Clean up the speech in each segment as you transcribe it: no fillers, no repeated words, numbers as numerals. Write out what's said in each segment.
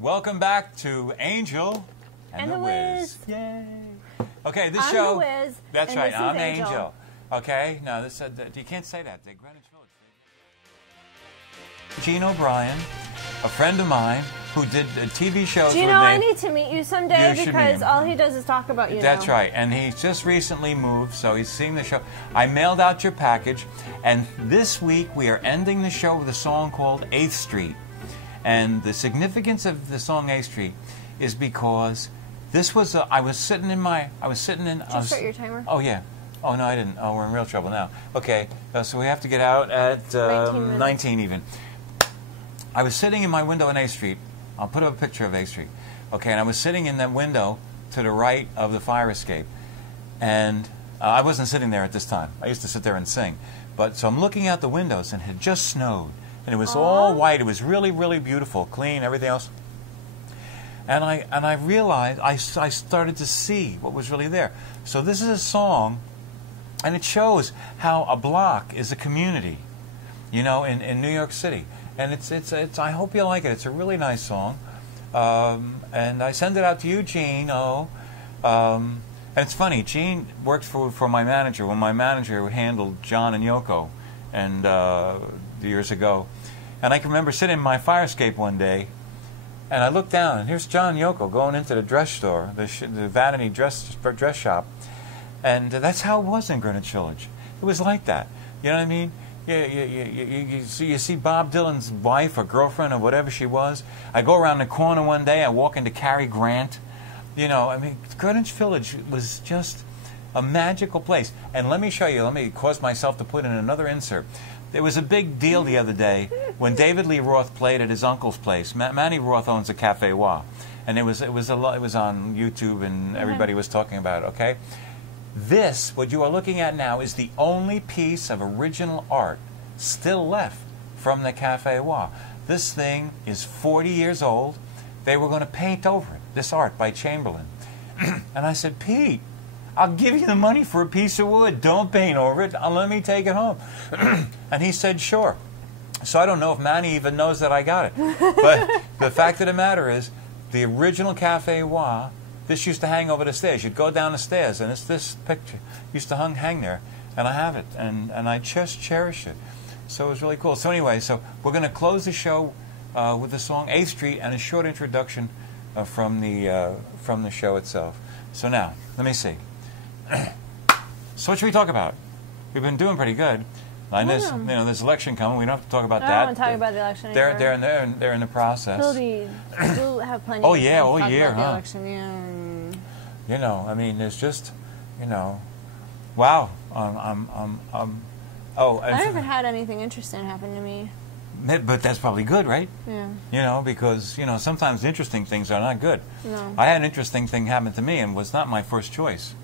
Welcome back to Angel and the Wiz. Yay! Okay, this I'm show. the Wiz. That's right. This I'm is Angel. Okay, no, this you can't say that. They're Greenwich Village. Gene O'Brien, a friend of mine who did TV shows with me. I need to meet you someday You because all he does is talk about you. That's now. right, and he's just recently moved, so he's seeing the show. I mailed out your package, and this week we are ending the show with a song called 8th Street. And the significance of the song 8th Street is because this was I was sitting in. Did you start your timer? Oh yeah. Oh no, I didn't. Oh, we're in real trouble now. Okay, so we have to get out at 19 even. I was sitting in my window on 8th Street. I'll put up a picture of 8th Street. Okay, and I was sitting in that window to the right of the fire escape. And I wasn't sitting there at this time. I used to sit there and sing. But so I'm looking out the windows, and it had just snowed. And it was all white. It was really, really beautiful, clean, everything else. And I realized, I started to see what was really there. So this is a song, and it shows how a block is a community, you know, in New York City. And it's I hope you like it. It's a really nice song. And I send it out to you, Gene. And it's funny, Gene worked for my manager when my manager handled John and Yoko and years ago. And I can remember sitting in my fire escape one day, and I looked down, and here's John and Yoko going into the dress store, the vanity dress shop. And that's how it was in Greenwich Village. It was like that. You know what I mean? You see Bob Dylan's wife or girlfriend or whatever she was. I go around the corner one day, I walk into Cary Grant. You know, I mean, Greenwich Village was just a magical place. And let me show you, let me cause myself to put in another insert. It was a big deal the other day when David Lee Roth played at his uncle's place. Manny Roth owns a Cafe Wa, and it was on YouTube, and everybody was talking about it. Okay, this, what you are looking at now, is the only piece of original art still left from the Cafe Wa. This thing is 40 years old. They were going to paint over it, this art by Chamberlain. And I said, Pete, I'll give you the money for a piece of wood. Don't paint over it. Let me take it home. And he said, sure. So I don't know if Manny even knows that I got it. But the fact of the matter is, the original Cafe Wa, this used to hang over the stairs. You'd go down the stairs, and it's this picture used to hang there. And I have it, and I just cherish it. So it was really cool. So anyway, so we're going to close the show with the song 8th Street and a short introduction from the show itself. So now, let me see. So what should we talk about? We've been doing pretty good. And there's election coming. We don't have to talk about that. I don't want to talk about the election anymore. They're in the process. We'll have plenty. Oh of yeah, time all to talk year, about the huh? election, yeah. You know, I mean, there's just, you know, wow. I haven't had anything interesting happen to me. But that's probably good, right? Yeah. You know, because, you know, sometimes interesting things are not good. No. I had an interesting thing happen to me and was not my first choice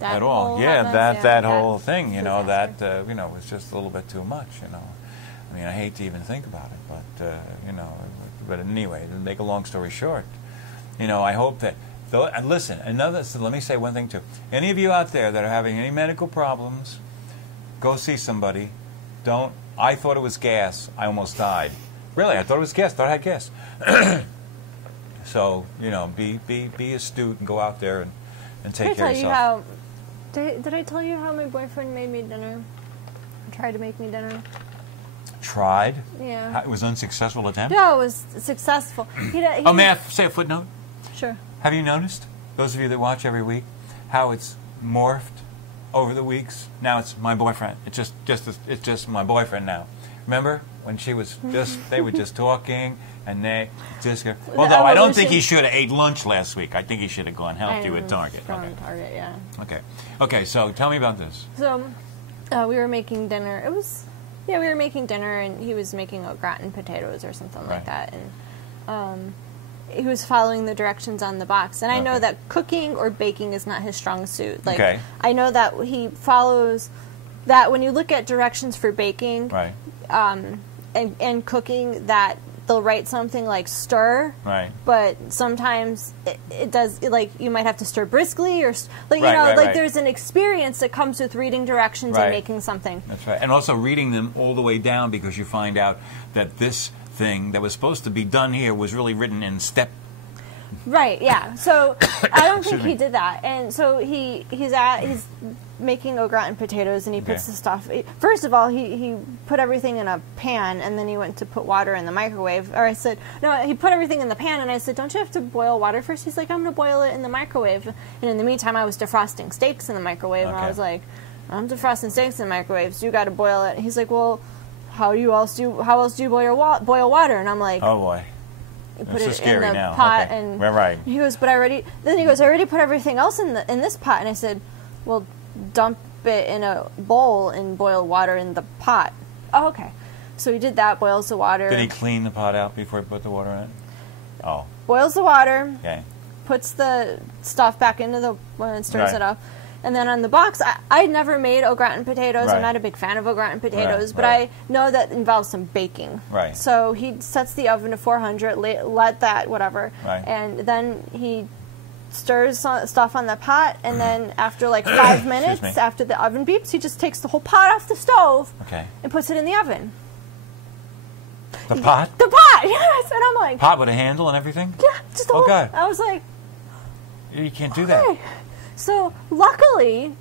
at all. Yeah, that whole thing, you know, you know, was just a little bit too much, you know. I mean, I hate to even think about it, but, you know, but anyway, to make a long story short, you know, I hope that, and listen, let me say one thing too. Any of you out there that are having any medical problems, go see somebody. I thought it was gas. I almost died. Really, I thought it was gas. Thought I had gas. So, you know, be astute and go out there and take care of yourself. Did I tell you how my boyfriend made me dinner? Tried to make me dinner. Tried? Yeah. It was an unsuccessful attempt? No, it was successful. May I say a footnote? Sure. Have you noticed, those of you that watch every week, how it's morphed over the weeks? Now it's my boyfriend. It's just my boyfriend now. Remember when she was they were just talking and they just go. Although I don't think he should have ate lunch last week. I think he should have gone helped you at Target. Okay. Target, yeah. Okay. So tell me about this. So we were making dinner. We were making dinner, and he was making au gratin potatoes or something like that, and he was following the directions on the box. And I know that cooking or baking is not his strong suit. Like I know that he follows that when you look at directions for baking, and cooking, that they'll write something like stir, but sometimes it does, like, you might have to stir briskly, or like, there's an experience that comes with reading directions and making something. That's right. And also reading them all the way down, because you find out that this thing that was supposed to be done here was really written in step. Right, yeah. So I don't think he did that. And so he's making au gratin potatoes, and he puts the stuff. First of all, he put everything in a pan, and then he went to put water in the microwave. Or I said, no, he put everything in the pan, and I said, don't you have to boil water first? He's like, I'm going to boil it in the microwave. And in the meantime, I was defrosting steaks in the microwave, and I was like, I'm defrosting steaks in the microwave, so you got to boil it. And he's like, well, how else do you boil water? And I'm like, oh boy. You put it in the pot, and right. He goes, but I already put everything else in this pot, and I said, well, dump it in a bowl and boil water in the pot. Oh, okay. So he did that, boils the water. Did he clean the pot out before he put the water in it? Oh. Boils the water. Okay. Puts the stuff back into the and stirs it up. And then on the box, I never made au gratin potatoes. Right. I'm not a big fan of au gratin potatoes, but I know that involves some baking. Right. So he sets the oven to 400, let that, whatever. Right. And then he stirs stuff on the pot, and then after like 5 minutes, after the oven beeps, he just takes the whole pot off the stove and puts it in the oven. The pot? The pot, yes. And I'm like... Pot with a handle and everything? Yeah, just the whole... God. I was like... You can't do that. So, luckily,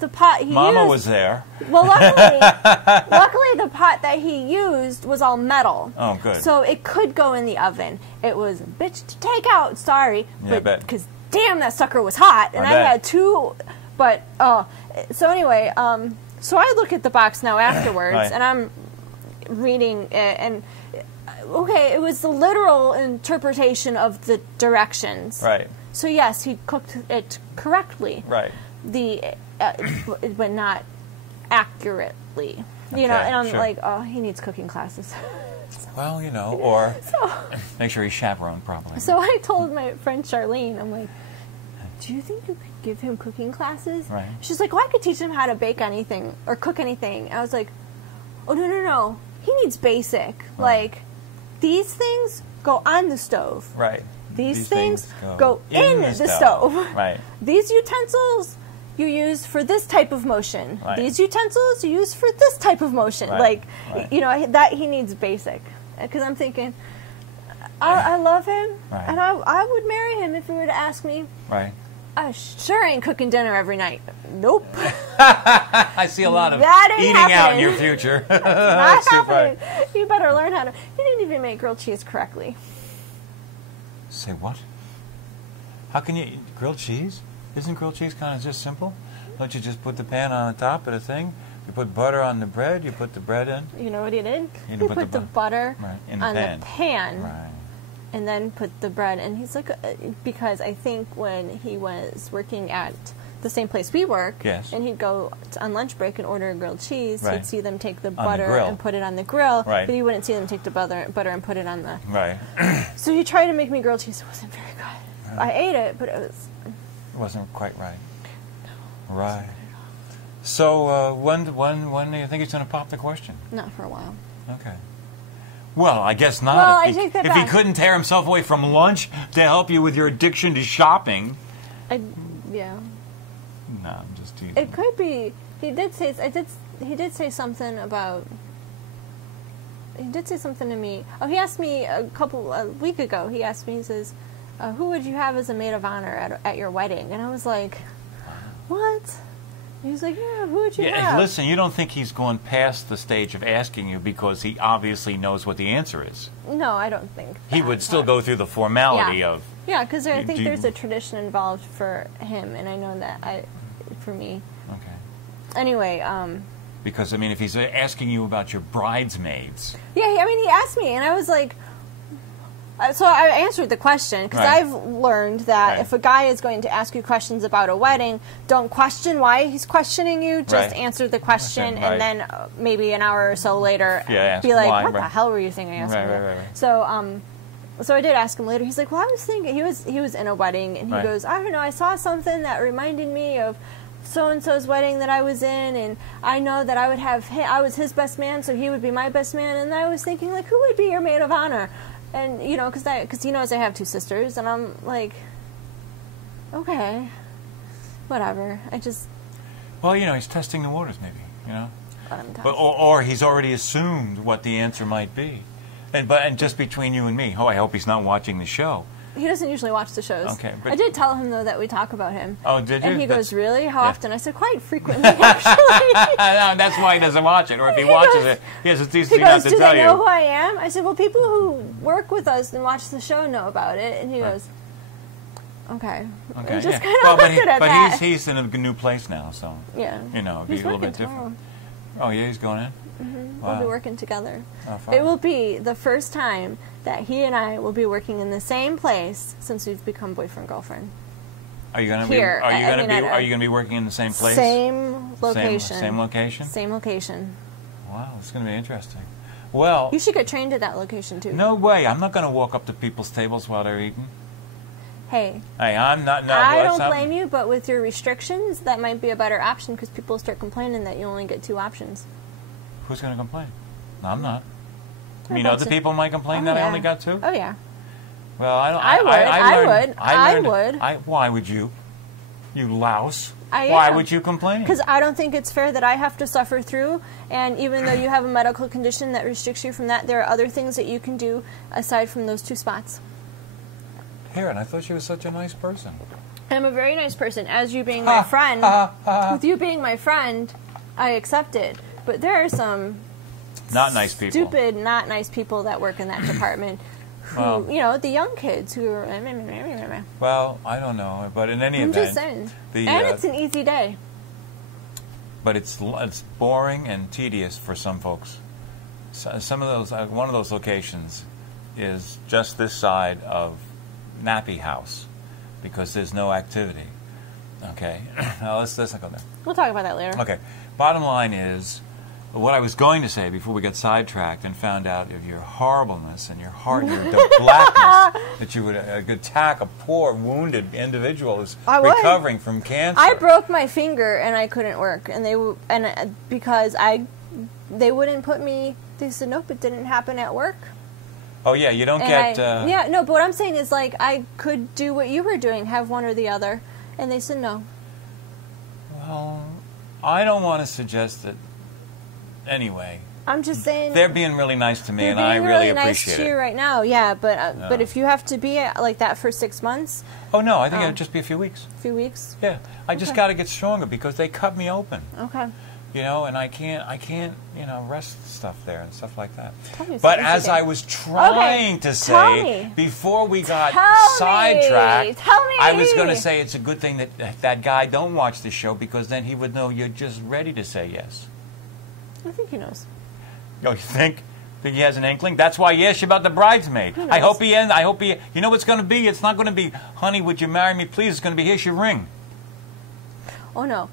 the pot he used... Mama was there. Well, luckily, the pot that he used was all metal. Oh, good. So it could go in the oven. It was a bitch to take out, sorry. Yeah, I bet. Because, damn, that sucker was hot. And I had two... But, so anyway, so I look at the box now afterwards, and I'm reading it, and... Okay, it was the literal interpretation of the directions. Right. So yes, he cooked it correctly. Right. But not accurately. You know, and I'm like, oh, he needs cooking classes. Well, you know, or make sure he's chaperoned properly. So I told my friend Charlene, I'm like, do you think you could give him cooking classes? Right. She's like, well, I could teach him how to bake anything or cook anything. And I was like, oh, no. He needs basic. Like, these things go on the stove. Right. These things go in the stove. Right. These utensils you use for this type of motion. Right. These utensils you use for this type of motion. Right. Like, you know, that he needs basic. Because I'm thinking, I love him, and I would marry him if he were to ask me. Right. I sure ain't cooking dinner every night. Nope. I see a lot of eating out in your future. Not happening. You better learn how to. You didn't even make grilled cheese correctly. Say what? How can you grilled cheese? Isn't grilled cheese kind of just simple? Don't you just put the pan on the top of the thing? You put butter on the bread. You put the bread in. You know what he did? He put the butter in on the pan. Right. And then put the bread, and he's like, because I think when he was working at the same place we work, and he'd go on lunch break and order grilled cheese, he'd see them take the butter and put it on the grill, but he wouldn't see them take the butter and put it on the... Right. So he tried to make me grilled cheese. It wasn't very good. Right. I ate it, but it wasn't quite right. No. Right. So when do you think he's going to pop the question? Not for a while. Okay. Well, I guess not. Well, if he couldn't tear himself away from lunch to help you with your addiction to shopping. Yeah. No, I'm just teasing. It could be. He did say something about. He did say something to me. Oh, he asked me a week ago. He asked me. He says, "Who would you have as a maid of honor at your wedding?" And I was like, "What?" He was like, yeah, who would you have? Listen, you don't think he's gone past the stage of asking you because he obviously knows what the answer is. No, I don't think he would still go through the formality of... Yeah, because I think there's a tradition involved for him, and I know that for me. Okay. Anyway, because, I mean, if he's asking you about your bridesmaids... Yeah, he asked me, and I was like... So I answered the question, because I've learned that if a guy is going to ask you questions about a wedding, don't question why he's questioning you, just answer the question, and then maybe an hour or so later be like, what the hell were you thinking asking me? So I did ask him later. He's like, well, I was thinking, he was in a wedding, and he goes, I don't know, I saw something that reminded me of so-and-so's wedding that I was in, and I know that I was his best man, so he would be my best man, and I was thinking, like, who would be your maid of honor? And, you know, because he knows I have 2 sisters, and I'm like, okay, whatever. Well, you know, he's testing the waters, maybe, you know? Or he's already assumed what the answer might be. And just between you and me. Oh, I hope he's not watching the show. He doesn't usually watch the shows. Okay, but I did tell him, though, that we talk about him. Oh, did you? And he goes, really? How often? I said, quite frequently, actually. No, that's why he doesn't watch it. Or if he watches it, he has a decency He not goes, to do tell they you. know who I am? I said, well, people who work with us and watch the show know about it. And he goes, okay. Okay, And just yeah. kind of left it at that. But he's in a new place now, so Yeah. you know, it'd be He's a little working bit different. tomorrow. Oh yeah, he's going in. Wow. We'll be working together. Oh, fine. It will be the first time that he and I will be working in the same place since we've become boyfriend girlfriend. Are you going to Here, be? Are you I going mean, to be? Are you going to be working in the same place? Same location. Same location. Same location. Wow, it's going to be interesting. Well, You should get trained at that location too. no way. I'm not going to walk up to people's tables while they're eating. Hey, Hey, I'm not. No, I what's don't up? blame you, but with your restrictions, that might be a better option because people start complaining that you only get 2 options. Who's going to complain? No, I'm not. I You thought know, other so. people might complain Oh, that I yeah. only got 2. Oh yeah. Well, I don't. I would. I would. Why would you? You louse. I Why am. would you complain? Because I don't think it's fair that I have to suffer through, and even though you have a medical condition that restricts you from that, there are other things that you can do aside from those 2 spots. Karen, I thought you were such a nice person. I'm a very nice person. As you being my friend, with you being my friend, I accept it. But there are some Not nice people. stupid, not nice people that work in that department. Who, Well- you know, the young kids who are. Well, I don't know, but in any I'm event, just saying. the And it's an easy day. but it's boring and tedious for some folks. Some of those, one of those locations, is just this side of Nappy House because there's no activity. Okay, now let's not go there. We'll talk about that later. Okay, bottom line is, what I was going to say before we got sidetracked and found out of your horribleness and your heart, the blackness that you would attack a poor wounded individual who's I would. recovering from cancer. I broke my finger and I couldn't work, and because they wouldn't put me. They said nope, it didn't happen at work. Oh yeah, you don't And get. yeah, no, but what I'm saying is like I could do what you were doing, have one or the other, and they said no. Well, I don't want to suggest that. Anyway, I'm just saying they're being really nice to me, they're and being I really nice appreciate to you it. right now. Yeah, but if you have to be like that for 6 months, Oh no, I think it'll just be a few weeks. a few weeks, Yeah, I just got to get stronger because they cut me open. okay. You know, and I can't, rest stuff there and stuff like that. Tell me But something as today. I was trying to tell say me. before we got Tell me. sidetracked, Tell me. I was going to say it's a good thing that guy don't watch the show because then he would know you're just ready to say yes. I think he knows. Oh, you think? Think he has an inkling? That's why he asked you about the bridesmaid. knows? I hope he ends. I hope he. You know what's going to be? It's not going to be, honey, would you marry me, please? It's going to be, here's your ring. Oh no,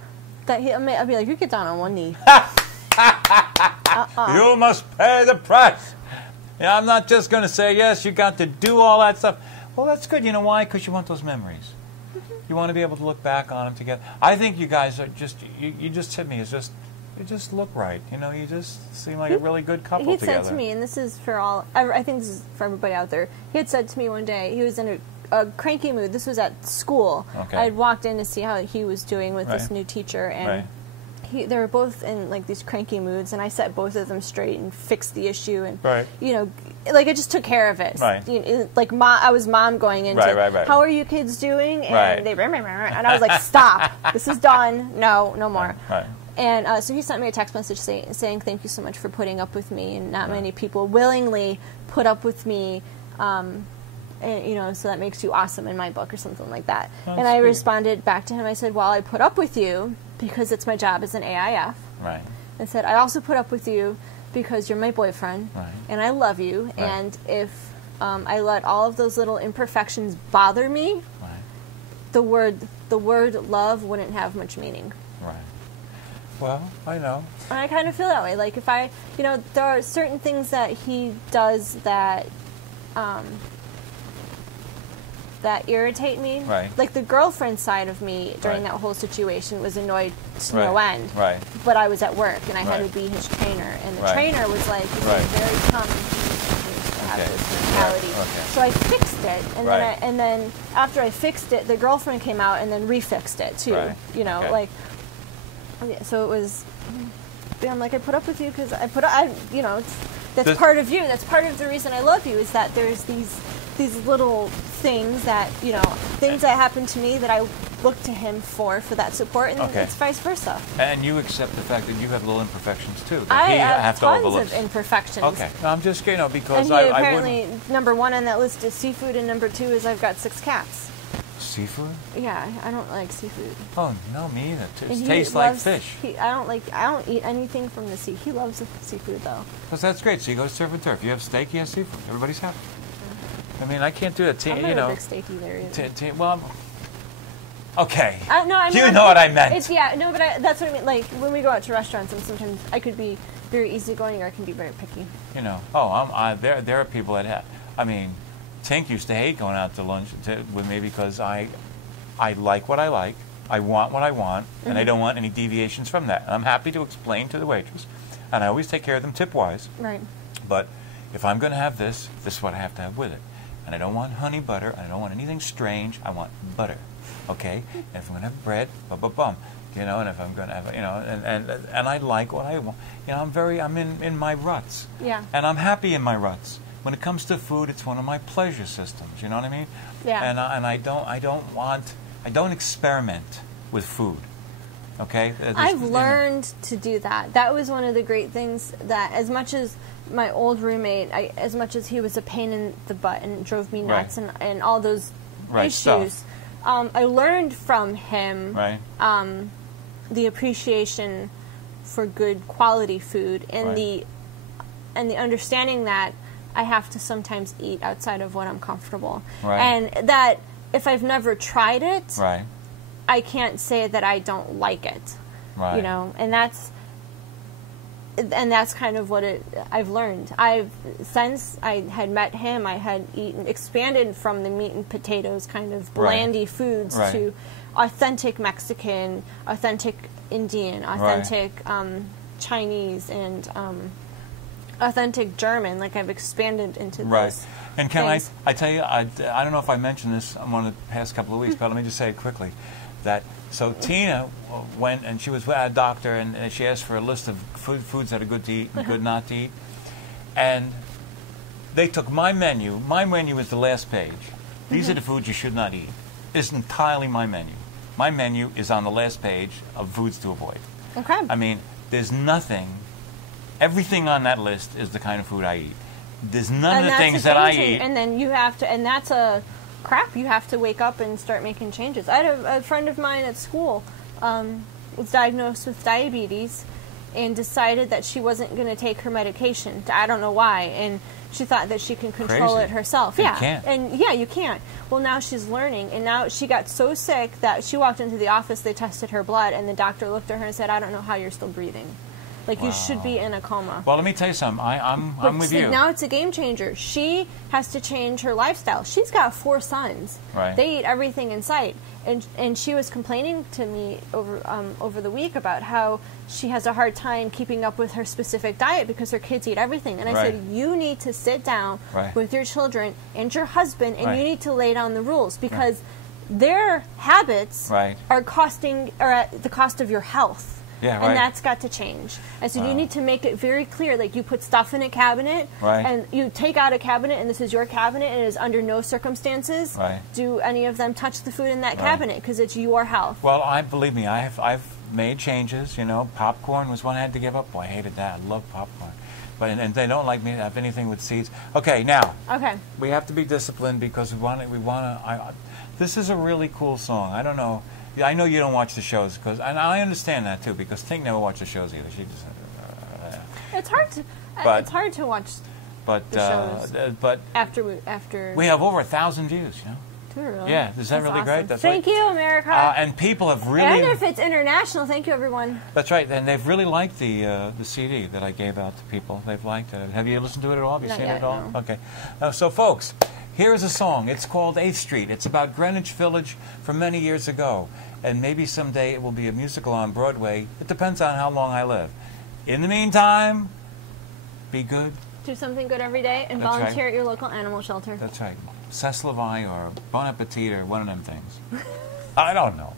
I'll be like, you get down on one knee. You must pay the price. Yeah, I'm not just going to say yes. You got to do all that stuff. Well, that's good. You know why? Because you want those memories. You want to be able to look back on them together. I think you guys are just. You just hit me. It's just. You just look right. You just seem like a really good couple He together. said to me, and this is for all. I think this is for everybody out there. He had said to me one day, he was in a cranky mood. This was at school. Okay. I had walked in to see how he was doing with this Right. new teacher, and Right. they were both in like these cranky moods, and I set both of them straight and fixed the issue, and Right. like I just took care of it. Right. Like I was mom going into, Right. how are you kids doing? And Right. they and I was like, stop, this is done. No more. Right. And so he sent me a text message saying thank you so much for putting up with me, and not many people willingly put up with me, and, so that makes you awesome in my book or something like that. That's and I sweet. responded back to him. I said, well, I put up with you because it's my job as an AIF. Right. I said, I also put up with you because you're my boyfriend, Right. and I love you, Right. and if I let all of those little imperfections bother me, Right. the word love wouldn't have much meaning. Right. Well, I know. And I kind of feel that way. Like if there are certain things that he does that that irritate me. Right. Like the girlfriend side of me during Right. that whole situation was annoyed to Right. no end. Right. But I was at work and I had Right. to be his trainer, and the Right. trainer was like, "This Right. is very common to have Okay. this mentality." Right. Okay. So I fixed it, and Right. then after I fixed it, the girlfriend came out and then refixed it too. Right. Okay. Like. Yeah, so it was. I'm like, I put up with you because That's part of you. That's part of the reason I love you, is that there's these little things that, things that happen to me that I look to him for that support, and it's vice versa. And you accept the fact that you have little imperfections too. That I have tons of imperfections. Okay, I'm just because and apparently number 1 on that list is seafood, and number 2 is I've got 6 cats. Seafood? Yeah, I don't like seafood. Oh no, me either. It tastes like fish. I don't eat anything from the sea. He loves the seafood though. Because that's great. So you go surf and turf. You have steak, you have seafood. Everybody's happy. I mean, I can't do that. I'm not a big steak either. Well, okay. No, I mean, you know what I meant. But that's what I mean. Like when we go out to restaurants, and sometimes I could be very easygoing, or I can be very picky. There are people that have. I mean, Tink used to hate going out to lunch with me because I like what I like, I want what I want, and I don't want any deviations from that. And I'm happy to explain to the waitress, and I always take care of them tip-wise. Right. But if I'm going to have this is what I have to have with it. And I don't want honey butter, and I don't want anything strange. I want butter, okay? And if I'm going to have bread, and if I'm going to have, and I like what I want. I'm in my ruts. Yeah. And I'm happy in my ruts. When it comes to food, it's one of my pleasure systems. You know what I mean? Yeah. And I don't experiment with food. Okay. I've learned to do that. That was one of the great things, that as much as my old roommate, as much as he was a pain in the butt and drove me nuts and all those issues, I learned from him the appreciation for good quality food and the understanding that I have to sometimes eat outside of what I'm comfortable. Right. And that if I've never tried it, right. I can't say that I don't like it. Right. And that's kind of what I've learned. Since I had met him, I had expanded from the meat and potatoes kind of blandy foods to authentic Mexican, authentic Indian, authentic Chinese, and authentic German. Like, I've expanded into those. And can I tell you, I don't know if I mentioned this on one of the past couple of weeks, but let me just say it quickly. So Tina went, and she was at a doctor, and she asked for a list of foods that are good to eat and good not to eat. And they took my menu. My menu is the last page. These are the foods you should not eat. It's entirely my menu. My menu is on the last page of foods to avoid. Okay. I mean, there's nothing. Everything on that list is the kind of food I eat. There's none of the things that I eat. And then you have to, and that's a crap. You have to wake up and start making changes. I had a friend of mine at school was diagnosed with diabetes and decided that she wasn't going to take her medication. I don't know why. And she thought that she can control it herself. You can't. And you can't. Well, now she's learning, and now she got so sick that she walked into the office, they tested her blood, and the doctor looked at her and said, "I don't know how you're still breathing. Like, you should be in a coma." Well, let me tell you something. I'm with you. Now it's a game changer. She has to change her lifestyle. She's got 4 sons. Right. They eat everything in sight. And she was complaining to me over the week about how she has a hard time keeping up with her specific diet because her kids eat everything. And I said, you need to sit down with your children and your husband, and you need to lay down the rules, because their habits are at the cost of your health. Yeah, and that's got to change. I said, you need to make it very clear. Like, you put stuff in a cabinet, and you take out a cabinet, and this is your cabinet, and it is under no circumstances do any of them touch the food in that cabinet, because it's your health. Well, believe me, I've made changes. Popcorn was one I had to give up. Boy, I hated that. I love popcorn. And they don't like me to have anything with seeds. Okay, now. Okay. We have to be disciplined, because we want to. This is a really cool song. I don't know. I know you don't watch the shows, and I understand that too, because Tink never watched the shows either. She just. It's hard to watch. The shows. But after we have over 1,000 views. Really? Yeah, is that really awesome. great? Thank you, America. And people have really. And if it's international, thank you, everyone. That's right, and they've really liked the CD that I gave out to people. They've liked it. Have you listened to it at all? Have you Not seen yet, it at all? no. Okay. So, folks, here's a song. It's called 8th Street. It's about Greenwich Village from many years ago, and maybe someday it will be a musical on Broadway. It depends on how long I live. In the meantime, be good. Do something good every day, and volunteer at your local animal shelter. That's right. Cesse la vie or Bon Appetit or one of them things. I don't know.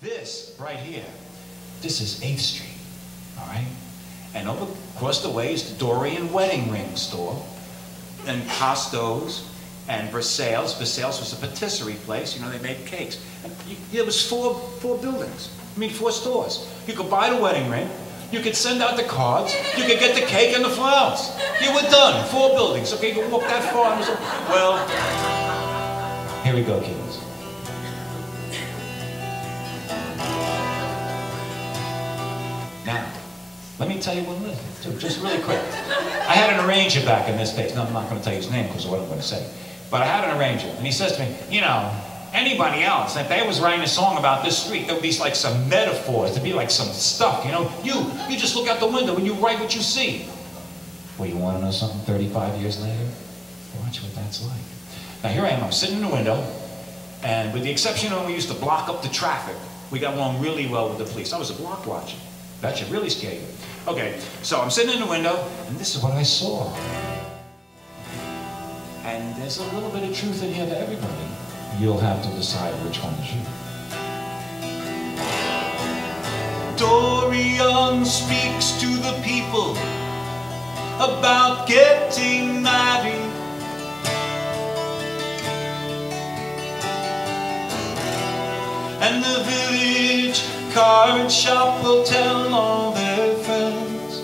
This right here, this is 8th Street, all right? And over across the way is the Dorian wedding ring store, and Costo's, and Versailles. Versailles was a patisserie place. You know, they made cakes. And there was four buildings. I mean, 4 stores. You could buy the wedding ring. You could send out the cards. You could get the cake and the flowers. You were done. 4 buildings. Okay, you could walk that far. Well, here we go, kids. Now, let me tell you what it is, just really quick. I had an arranger back in this place. No, I'm not going to tell you his name because of what I'm going to say. But I had an arranger, and he says to me, you know, anybody else, if they was writing a song about this street, there would be like some metaphors, there'd be like some stuff, you know. You just look out the window and you write what you see. Well, you want to know something 35 years later? Watch what that's like. Now here I am, I'm sitting in the window, and with the exception of when we used to block up the traffic, we got along really well with the police. I was a block watcher. That should really scare you. Okay, so I'm sitting in the window, and this is what I saw. And there's a little bit of truth in here to everybody. You'll have to decide which one is you. Dorian speaks to the people about getting married. And the village card shop will tell all their friends.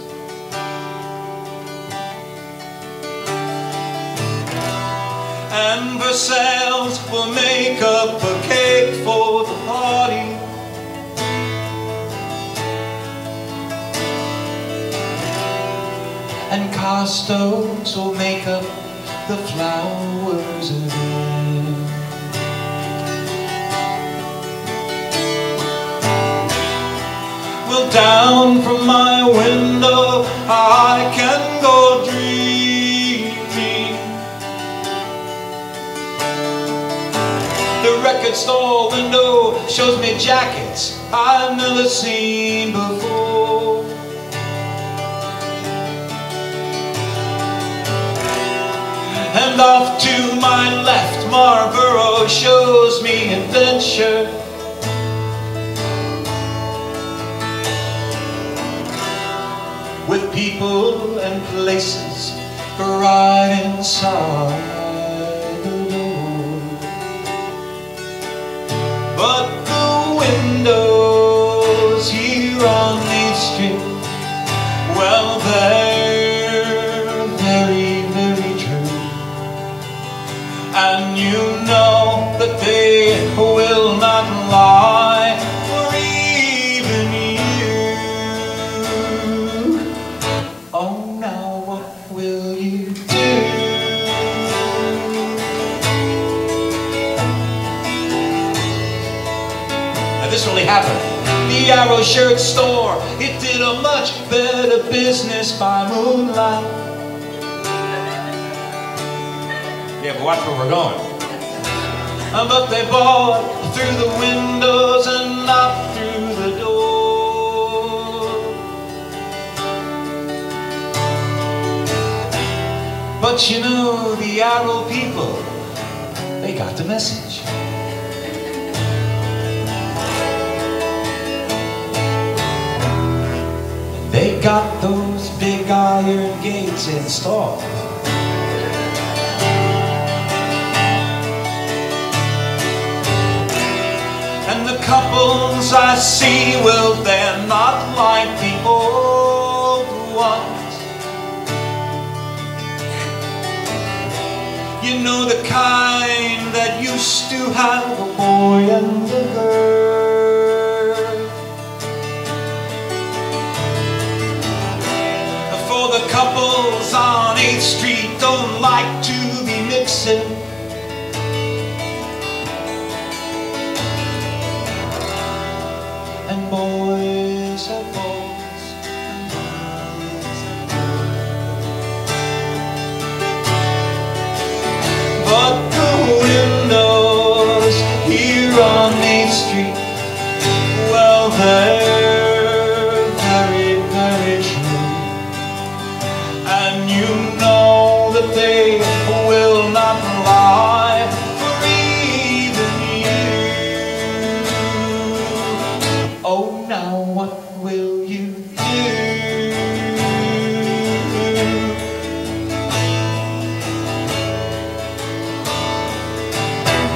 And Versailles will make up a cake for the party. And Costo's will make up the flowers again. Well, down from my window I can go dreaming. The record store window shows me jackets I've never seen before. And off to my left, Marlboro shows me adventure. With people and places right inside the door. But the windows here on Main Street, well, they're very, very true. And you know that they will not lie for even you. Oh, now what will you do? Now this really happened. The Arrow Shirt Store, it did a much better business by moonlight. Yeah, but watch where we're going. But they bought through the windows and not through the door. But you know, the Arrow people, they got the message. They got those big iron gates installed. And the couples I see, well, they're not like the old ones. You know, the kind that used to have a boy and a girl. For the couples on 8th Street don't like to be mixing. And boys are boys, and girls are girls. But the windows here on Main Street, well, they're very, very true. And you know that they will not lie.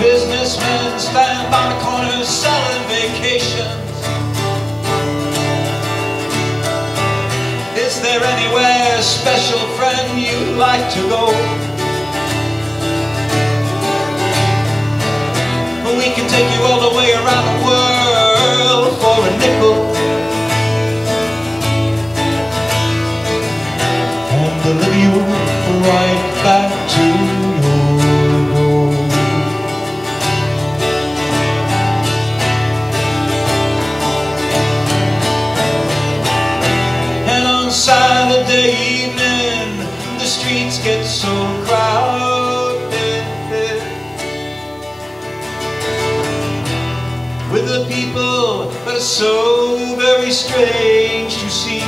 businessmen stand on the corner selling vacations. Is there anywhere, special friend, you'd like to go? We can take you all the way around the world for a nickel, and deliver you right back to your door. And on Saturday evening, the streets get so crowded with the people that are so very strange to see.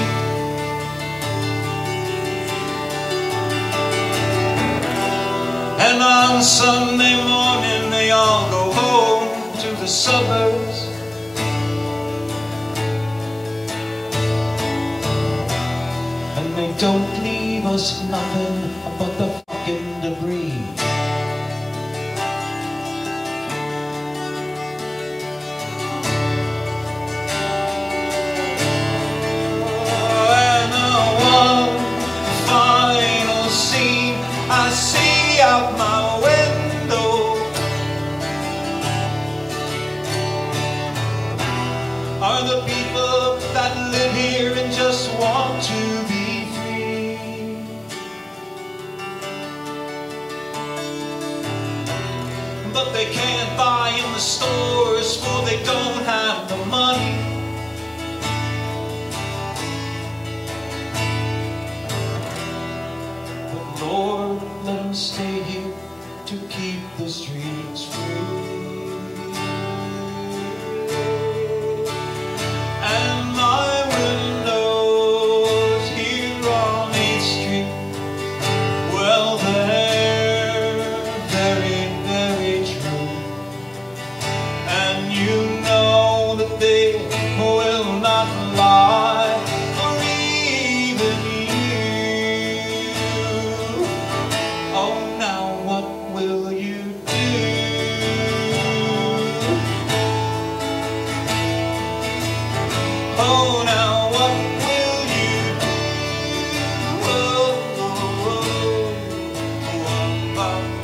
And on Sunday morning they all go home to the suburbs. And they don't leave us nothing but the fucking debris. I see out my window are the people that live here and just want to be free. But they can't buy in the stores, for they don't have the money. Lord, let them stay here to keep the streets free. And my windows here on 8th Street, well, they're very, very true. And you know that they will not lie, or even you. Oh, now what will you do? Oh, now what will you do? Oh, oh, oh, oh, oh, oh.